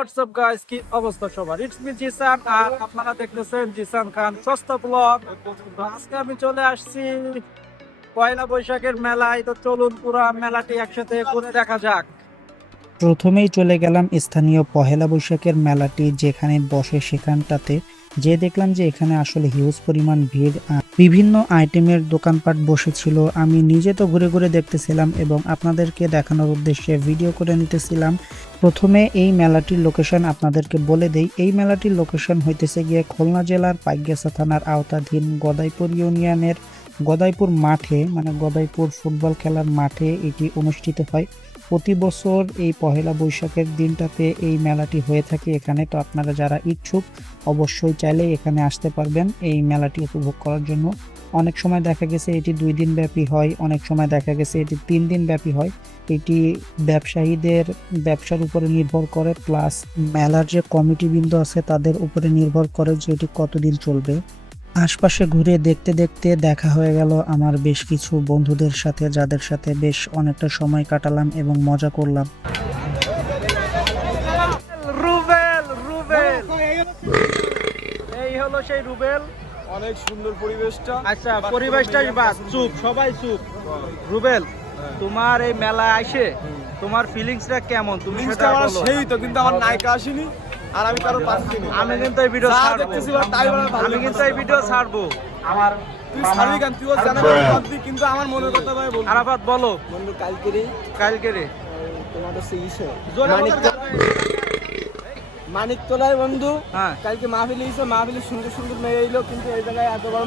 WhatsApp guys, কি অবস্থা সবার? ইটস মি জিসান আর আপনারা দেখতেছেন জিসান খান সস্তা ব্লগ। আজকে আমি চলে আসছি পয়লা বৈশাখের মেলায়। তো চলুন পুরো মেলাটি একসাথে ঘুরে দেখা যাক। প্রথমেই চলে গেলাম স্থানীয় পহেলা বৈশাখের মেলাটি যেখানে বসে, সেখানটাতে যে দেখলাম যে এখানে আসলে হিউজ পরিমাণ ভিড়, বিভিন্ন আইটেমের দোকানপাট বসেছিল। আমি নিজে তো ঘুরে ঘুরে দেখতেছিলাম এবং আপনাদেরকে দেখানোর উদ্দেশ্যে ভিডিও করে নিতেছিলাম। প্রথমে এই মেলাটির লোকেশন আপনাদেরকে বলে দেই। এই মেলাটির লোকেশন হইতেছে গিয়ে খুলনা জেলার পাইকগাছা থানার আওতাধীন গদাইপুর ইউনিয়নের গদাইপুর মাঠে, মানে গদাইপুর ফুটবল খেলার মাঠে এটি অনুষ্ঠিত হয়। প্রতি বছর এই পহেলা বৈশাখের দিনটাতে এই মেলাটি হয়ে থাকে এখানে। তো আপনারা যারা ইচ্ছুক অবশ্যই চাইলে এখানে আসতে পারবেন এই মেলাটি উপভোগ করার জন্য। অনেক সময় দেখা গেছে এটি 2 দিন ব্যাপী হয়, অনেক সময় দেখা গেছে এটি 3 দিন ব্যাপী হয়। এটি ব্যবসায়ীদের ব্যবসার উপরে নির্ভর করে, প্লাস মেলার যে কমিটিবৃন্দ আছে তাদের উপরে নির্ভর করে যে এটি কতদিন চলবে। আশপাশে ঘুরে দেখতে দেখতে দেখা হয়ে গেল আমার বেশ কিছু বন্ধুদের সাথে, যাদের সাথে বেশ অনেকটা সময় কাটালাম এবং মজা করলাম। রুবেল রুবেল এই হলো সেই রুবেল। অনেক সুন্দর পরিবেশটা। আচ্ছা, পরিবেশটা বাদ, চুপ, সবাই চুপ। রুবেল, তোমার এই মেলায় আসে তোমার ফিলিংসটা কেমন? তুমি সেটা বলো। সেই তো, কিন্তু আমার নায়িকা আসেনি আর আমি কারো পাচ্ছি না। আমি কিন্তু এই ভিডিও ছাড়বো, আমি কিন্তু এই ভিডিও ছাড়বো। আমার তুই ছাড়বি কেন? তুইও জানা করবি, কিন্তু আমার মনের কথা ভাই বল। আরাফাত বলো। বন্ধু কালকে রে তোমার কাছে ইসে জোরে বলো। মানিকতলায় বন্ধু হ্যাঁ, কালকে মাহফিল হইছে, মাহফিলে সুন্দর সুন্দর মেয়ে এলো, কিন্তু এই জায়গায় এত বড়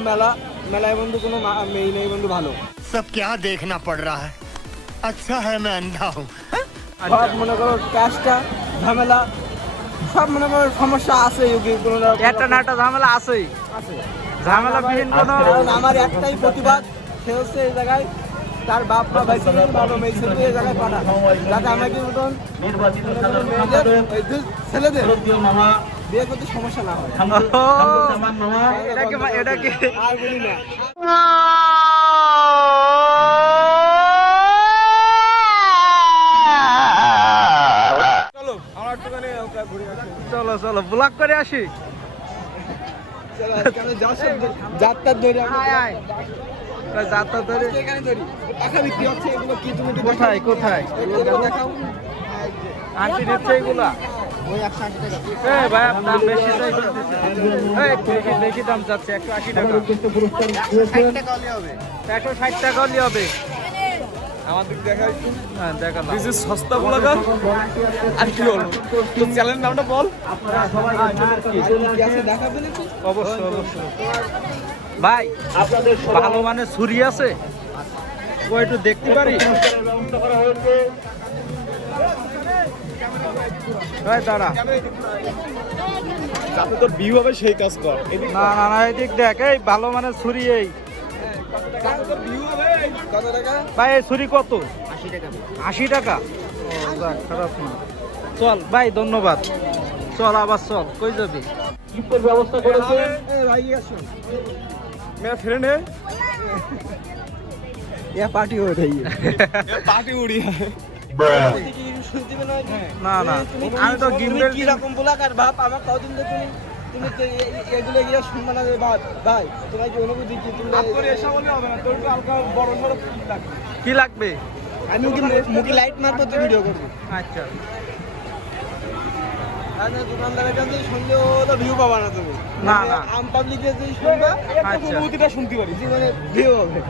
মেলায় বন্ধু কোনো মেয়ে নেই বন্ধু। ভালো सब क्या देखना पड़ रहा है। अच्छा है मैं अंधा हूँ। সব মনে করো ক্যাশটা ঝামেলা, সব মনে করো সমস্যা আছে, কোনো না একটা না একটা ঝামেলা আছেই। আছে। ঝামেলা বিহীন কোনো কারণ আমার একটাই প্রতিবাদ, সে হচ্ছে এই জায়গায় তার বাপ মা ভাই ছেলে ভালো মেয়ে ছেলে এই জায়গায় পাঠা, যাতে আমাকে মতন ছেলেদের বিয়ে করতে সমস্যা না হয়। এটা কি আর বলি না। চলো আমরা একটুখানি ঘুরে আসি। চলো চলো ব্লগ করে আসি। চলো আজকে আমরা যাত্রার ধরে যাত্রা ধরে এখানে ধরি টাকা বিক্রি হচ্ছে, এগুলো কি তুমি একটু কোথায় কোথায় এগুলো দেখাও। আন্টি দিচ্ছে এগুলা? ওই 180 টাকা। এই ভাই, দাম বেশি চাই করতেছে। এই বেশি দাম যাচ্ছে, 180 টাকা। 60 টাকা হলে হবে। 160 টাকা হলে হবে। আমাদের দেখা একটু। হ্যাঁ, দেখালাম। দিস ইজ সস্তা ব্লগার। আর কি হলো? তো চ্যানেল নামটা বল। কি আছে দেখাবেন একটু? অবশ্যই অবশ্যই। ভাই, ভালো মানের ছুরি আছে? ও একটু দেখতে পারি? এই দাঁড়া। যাতে তোর ভিউ হবে সেই কাজ কর। না না না, এদিক দেখ। এই ভালো মানের ছুরি। এই যাতে তোর ভিউ হবে। কত টাকা? ভাই, এই ছুরি কত? 80 টাকা। 80 টাকা? ও, যাক, খারাপ না। চল ভাই, ধন্যবাদ। চল আবার চল। কই যাবি? গিফটের ব্যবস্থা করেছে। ए भाई আসুন। मेरा फ्रेंड है। यह पार्टी हो रही है। यह पार्टी हो रही है। না না, আমি তো গিম্বেল কি রকম ব্লগার বাপ, আমার কতদিন দেখে তুমি এগুলো এগুলো শুনবে না রে বাপ। ভাই তোমার কি অনুভূতি কি? তুমি তোর এসব বলে হবে না, তোর তো হালকা বড় বড় লাগবে। কি লাগবে? আমি কি মুখে লাইট মারবো তো ভিডিও করব। আচ্ছা, আরে দোকানদারের কাছে শুনলে তো ভিউ পাবা না তুমি। না না, আম পাবলিকে যে শুনবা একটা আচ্ছা। অনুভূতিটা শুনতে পারি, জীবনে ভিউ হবে।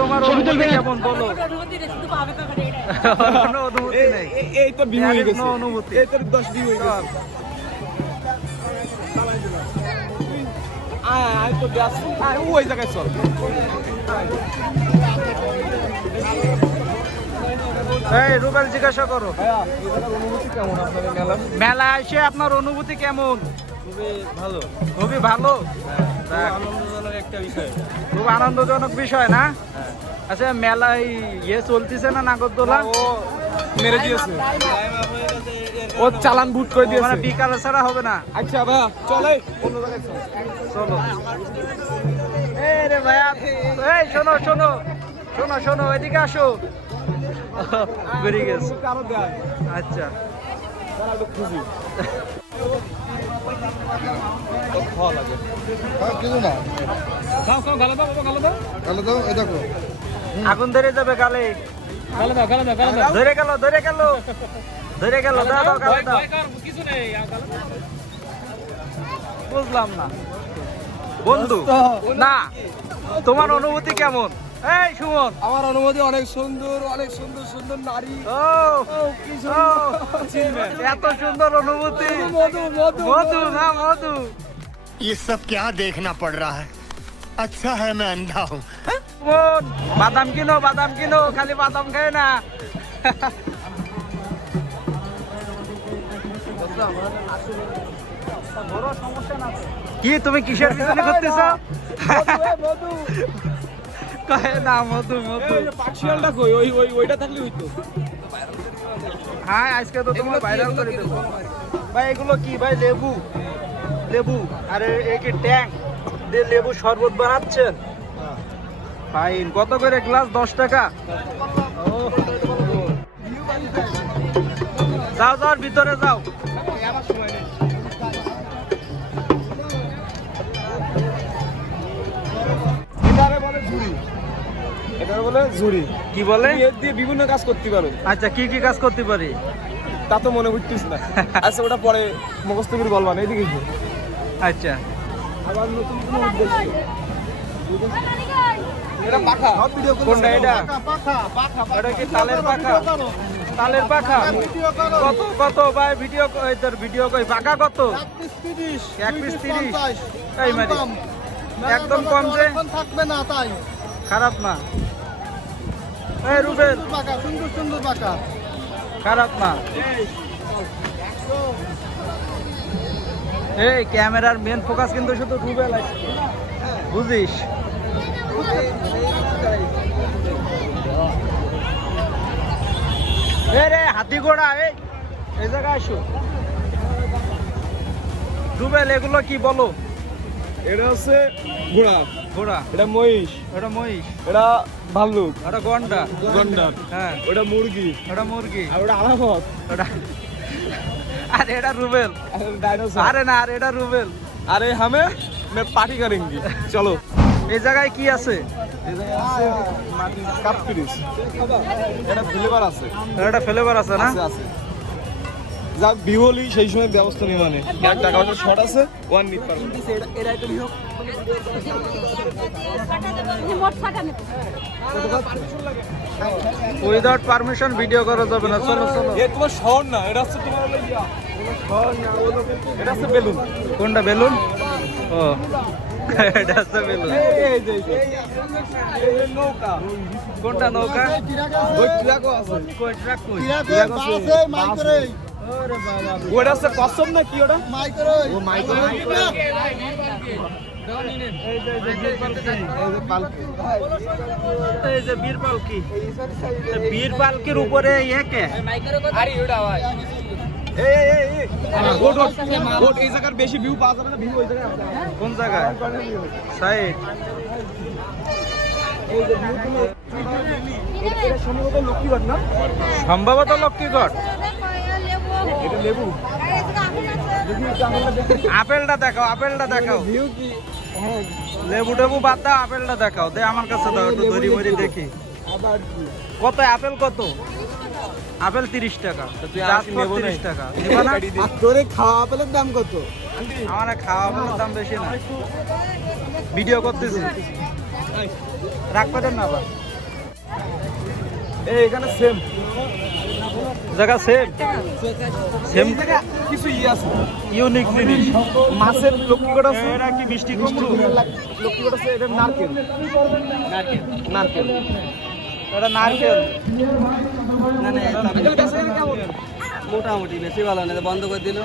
তোমার অনুভূতি কেমন বলো? কোনো অনুভূতি নেই। এই তো ভিউ হয়ে গেছে। কোনো অনুভূতি। এই তো 10 ভিউ হয়ে গেছে। আয় তো গ্যাস আয় ওই জায়গায় চল। এই রুবেল, জিজ্ঞাসা করো। ভাইয়া এটার অনুভূতি কেমন আপনার এই মেলা? মেলা এসে আপনার অনুভূতি কেমন? খুবই ভালো, খুবই ভালো। যাক, আনন্দজনক একটা বিষয়। খুব আনন্দজনক বিষয় না? আচ্ছা, মেলায় চলতেছে না নাগরদোলা? ও মেরে দিয়েছে, ও চালান বুট করে মানে দিয়েছে। বিকালে ছাড়া হবে না? আচ্ছা ভাইয়া চলে অন্য জায়গায় চল। চলো। এই রে ভাইয়া, এই শোনো শোনো শোনো শোনো, এদিকে আসো। বেরিয়ে গেছে। আরো দেয় আচ্ছা তারা একটু খুশি তো খাওয়া লাগে কিছু না গালে দাও এ দেখো আগুন ধরে যাবে গালে ধরে গেল দাও গালে দাও বুঝলাম না বন্ধু না তোমার অনুভূতি কেমন এই সুমন আমার অনুমতি অনেক সুন্দর সুন্দর নারী ও কি ও, এত সুন্দর অনুভূতি মধু মধু না মধু ये सब क्या देखना पड़ रहा है अच्छा है मैं अंधा हूँ সুমন বাদাম কিনো খালি বাদাম খায় না কি তুমি কিসের পিছনে করতেছো মধু কয় না মধু মধু পার্সিয়ালটা কই ওইটা থাকলে হইতো হ্যাঁ আজকে তো তোমার ভাইরাল করে দেবো ভাই এগুলো কি ভাই লেবু আরে এই কি ট্যাঙ্ক দিয়ে লেবু শরবত বানাচ্ছেন ফাইন কত করে গ্লাস 10 টাকা যাও ভিতরে যাও আমার সময় নেই এটারে বলে ঝুড়ি কি বলে এর দিয়ে বিভিন্ন কাজ করতে পারো আচ্ছা কি কাজ করতে পারি তা তো মনে করতেছ না আচ্ছা ওটা পরে মুখস্থ করে বলবা না এদিকে আচ্ছা আবার নতুন কোনো উদ্দেশ্য এটা পাখা কোনটা এটা পাখা এটা কি তালের পাখা কত ভাই ভিডিও কই পাকা কত 1 পিস 30 এই মারি একদম কম যে থাকবে না তাই খারাপ না এই রুবেল পাখা সুন্দর পাখা খারাপ না এই ক্যামেরার মেন ফোকাস কিন্তু শুধু রুবেল আছে বুঝিস রে হাতি ঘোড়া এই জায়গায় আসো রুবেল এগুলো কি বলো এটা হচ্ছে ঘোড়া ঘোড়া এটা মহিষ এটা মহিষ এটা ভাল্লুক এটা গন্ডা গন্ডার হ্যাঁ ওটা মুরগি এটা মুরগি আর ওটা আলামত ওটা আরে এটা রুবেল ডাইনোসর আরে না আরে এটা রুবেল আরে হামে मैं पार्टी करेंगे चलो এই জায়গায় কি আছে এই জায়গায় আছে মাটি কাপ পিরিস এটা ফ্লেভার আছে এটা ফ্লেভার আছে না আছে যাক বিহলি সেই সময় ব্যবস্থা নেই মানে 1 টাকা ওটা শর্ট আছে ওয়ান নিতে পারবে এটা একটু নিও উইদাউট পারমিশন ভিডিও করা যাবে না চলো এ তোমার শহর না এটা হচ্ছে তোমার হলো ইয়া শহর না এটা হচ্ছে বেলুন কোনটা বেলুন ও এটা হচ্ছে বেলুন এই যে এই যে নৌকা কোনটা নৌকা ওই ট্রাকও আছে কই ট্রাক কই আছে মাইকরে ওরে বাবা ওটা হচ্ছে কসম না কি ওটা মাইকরে ও মাইক্রো এই যে বীর পালকি বীর পালকির উপরে কে আরে ওটা ভাই এই ওট এই জায়গার বেশি ভিউ পাওয়া যাবে না ভিউ ওই জায়গায় আছে কোন জায়গায় সাইড এটা সম্ভবত লক্ষ্মীগড় না সম্ভবত লক্ষ্মীগড় এটা লেবু আপেলটা দেখাও ভিউ কি হ্যাঁ লেবু টেবু বাদ দাও আপেলটা দেখাও দে আমার কাছে দাও একটু ধরি মরি দেখি আবার কি কত আপেল কত আপেল 30 টাকা তুই আর কি নেবো না? 30 টাকা নিবা না আর তোরে খাওয়া আপেলের দাম কত আমার খাওয়া আপেলের দাম বেশি না ভিডিও করতেছি রাগ করেন না আবার এই এখানে সেম জায়গা সেম কিছু আছে ইউনিক জিনিস মাছের লক্ষ্মীগড় আছে এটা কি মিষ্টি কুমড়ো লক্ষ্মীগড় আছে এটা নারকেল নারকেল এটা নারকেল মোটামুটি বেশি ভালো না বন্ধ করে দিল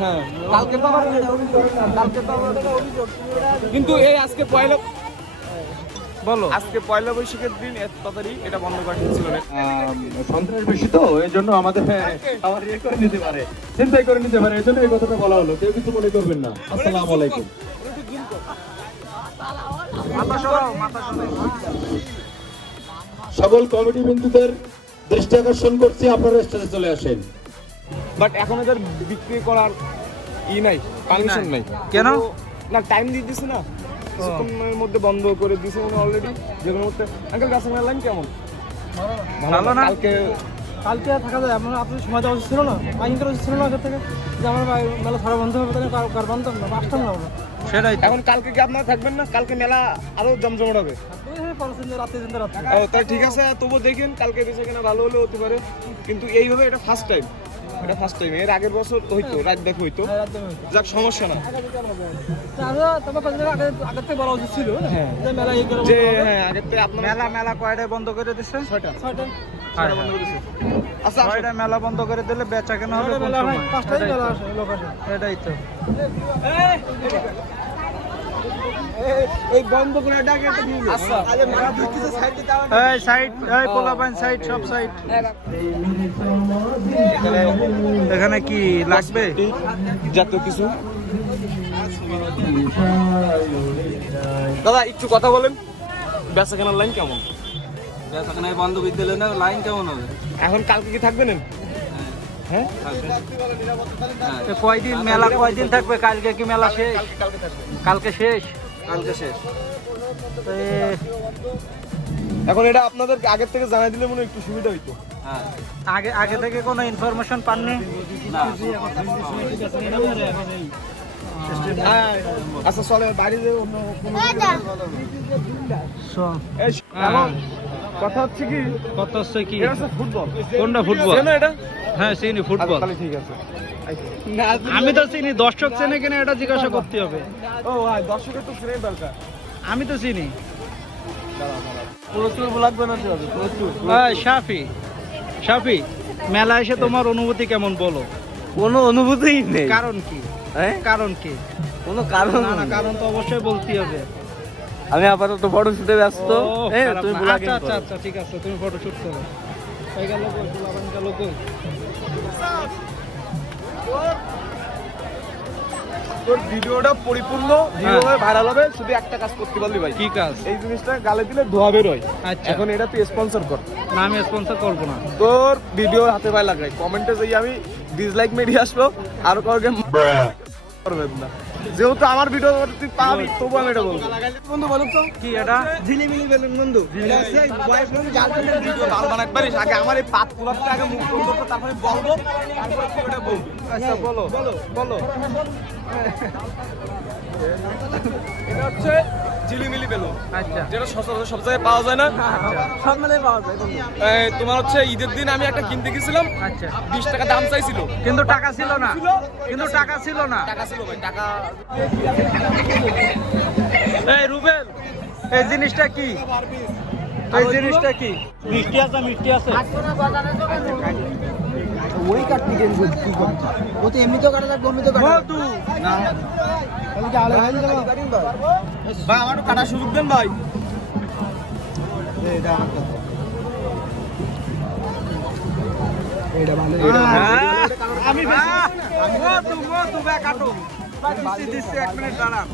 হ্যাঁ কালকে তো আবার কিন্তু এই আজকে পয়লা বলো আজকে পয়লা বৈশাখের দিন এত তাড়াতাড়ি এটা বন্ধ করে দিয়েছিল না সন্ত্রাস বেশি তো এই জন্য আমাদের আবার ইয়ে করে নিতে পারে চিন্তাই করে নিতে পারে এই জন্য এই কথাটা বলা হলো কেউ কিছু মনে করবেন না আসসালামু আলাইকুম মাথা সরাও সকল কমিটি বিন্দুদের দৃষ্টি আকর্ষণ করছি, আপনারা স্টেজে চলে আসেন। বাট এখন এদের বিক্রি করার নাই, পারমিশন নাই। কেন? না, টাইম দিয়ে দিছে না, কিছুক্ষণের মধ্যে বন্ধ করে দিছে মানে অলরেডি। যেগুলোর মধ্যে আঙ্কেল গাছের লাইন কেমন? ভালো না? কালকে থাকা যায়, আমার আপনার সময় দেওয়া উচিত ছিল না, আইন করা উচিত ছিল না আগের থেকে, যে আমার মেলা ধরা বন্ধ হবে, তাহলে কার বান্ধব না, আসতাম না আমরা। সেটাই তো। এখন কালকে কি আপনারা থাকবেন না? কালকে মেলা আরো জমজমাট হবে। তাই ঠিক আছে, তবুও দেখেন কালকে বেঁচে কেনা ভালো হলে হতে পারে, কিন্তু এইভাবে এটা ফার্স্ট টাইম। এটা ফার্স্ট টাইম। এর আগের বছর হইতো, রাত দেখ হইতো, যাক সমস্যা না। যে হ্যাঁ, আগের থেকে আপনার মেলা কয়টায় বন্ধ করে দিচ্ছে? 6টা বন্ধ করেছে। আচ্ছা, ছয়টা মেলা বন্ধ করে দিলে বেচা কেনা হবে কোন সময়? এটাই তো। এই বন্ধ করে ডাকে একটা দিয়ে দিন। আচ্ছা, আরে মেলা দেখতেছে সাইড দিতে হবে। এই সাইড, এই পোলাপাইন সাইড, সব সাইড। এখানে কি লাগবে? যত কিছু। দাদা একটু কথা বলেন, বেচা কেনার লাইন কেমন? বেচাকেনায় বন্ধ বিদ্যালয় না, লাইন কেমন হবে? এখন কালকে কি থাকবেন? হ্যাঁ, কয়দিন মেলা, কয়দিন থাকবে? কালকে কি মেলা শেষ? কালকে শেষ। কালকে শেষ। এখন এটা আপনাদেরকে আগের থেকে জানাই দিলে মনে হয় একটু সুবিধা হইতো। হ্যাঁ, আগে থেকে কোনো ইনফরমেশন পাননি? না। আচ্ছা চলে বাড়িতে অন্য কোনো এই এখন কথা হচ্ছে কি, কত হচ্ছে কি? এটা হচ্ছে ফুটবল। কোনটা ফুটবল? চেনো এটা? হ্যাঁ চিনি ফুটবল। তাহলে ঠিক আছে। আমি তো চিনি, দর্শক চেনে কিনা এটা জিজ্ঞাসা করতে হবে। ও ভাই, দর্শকের তো ফ্রেম দরকার। আমি তো চিনি। প্রচুর লাগবে না, প্রচুর। শাফি, মেলা এসে তোমার অনুভূতি কেমন বলো? কোনো অনুভূতিই নেই। কারণ কি? কারণ কি? কোনো কারণ না, কারণ তো অবশ্যই বলতে হবে। আমি আপাতত ফটো শুটে ব্যস্ত। খারাপ তুমি না। ব্লগিং আচ্ছা, ঠিক আছে, তুমি ফটো শুট করো। এই গেল কই, পোলাপান গেল কই? তোর ভিডিওটা পরিপূর্ণ যেভাবে ভাইরাল হবে, শুধু একটা কাজ করতে পারলি ভাই। কি কাজ? এই জিনিসটা গালে দিলে ধোয়া বের হয়। আচ্ছা। এখন এটা তুই স্পন্সর কর। না, আমি স্পন্সর করবো না। তোর ভিডিও হাতে পায়ে লাগাই, কমেন্টে যাই আমি ডিসলাইক মেরে আসবো, আর কাউকে করবেন না। যেহেতু আমার ভিডিও তুই পাবি, তবু আমি এটা বলবো। বন্ধু বলুন তো কি এটা? ঝিলিমিলি বেলুন বন্ধু। এটা হচ্ছে বয়ফ্রেন্ড গার্লফ্রেন্ডের ভিডিও ভালো বানাতে পারিস। আগে আমার এই পাত কুলাপটা আগে মুখ বন্ধ করতে, তারপরে বলবো, তারপরে তুই ওটা বলবি। আচ্ছা বলো। এটা হচ্ছে ঝিলিমিলি বেলুন, আচ্ছা। যেটা সচরাচর সব জায়গায় পাওয়া যায় না। সব মেলায় পাওয়া যায়। তোমার হচ্ছে ঈদের দিন আমি একটা কিনতে গেছিলাম, আচ্ছা। 20 টাকা দাম চাইছিল, কিন্তু টাকা ছিল না। টাকা ছিল না। টাকা ছিল ভাই, টাকা। এই রুবেল, এই জিনিসটা কি? এই জিনিসটা কি? মিষ্টি আছে। ওই কাটতে গেল কি করব? ও তো এমনি তো কাটা লাগবে, এমনি তো কাটা মধু। না তাহলে কি আলো হয়ে গেল? ভাই আমার একটু কাটার সুযোগ দেন ভাই। এটা আমার কথা। এটা ভালো। আমি মধু বে কাটো। দিচ্ছি 1 মিনিট দাঁড়ান।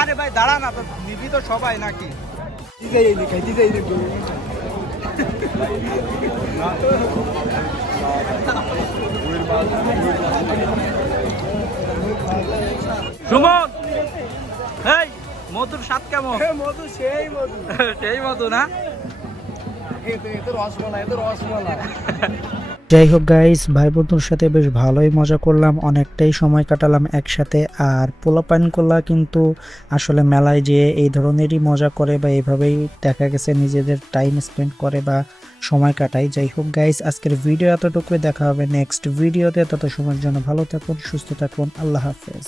আরে ভাই দাঁড়ান না, তো নিবি তো সবাই নাকি? দিতে সুমন, এই মধুর স্বাদ কেমন? মধু সেই মধু, সেই মধু না? এতে রসমালাই, এতে রসমালাই। যাই হোক গাইস, ভাই বন্ধুর সাথে বেশ ভালোই মজা করলাম, অনেকটাই সময় কাটালাম একসাথে। আর পোলাপাইনগুলা কিন্তু আসলে মেলায় যেয়ে এই ধরনেরই মজা করে বা এইভাবেই দেখা গেছে নিজেদের টাইম স্পেন্ড করে বা সময় কাটায়। যাই হোক গাইস, আজকের ভিডিও এতটুকুই, দেখা হবে নেক্সট ভিডিওতে। তত সময়ের জন্য ভালো থাকুন, সুস্থ থাকুন, আল্লাহ হাফেজ।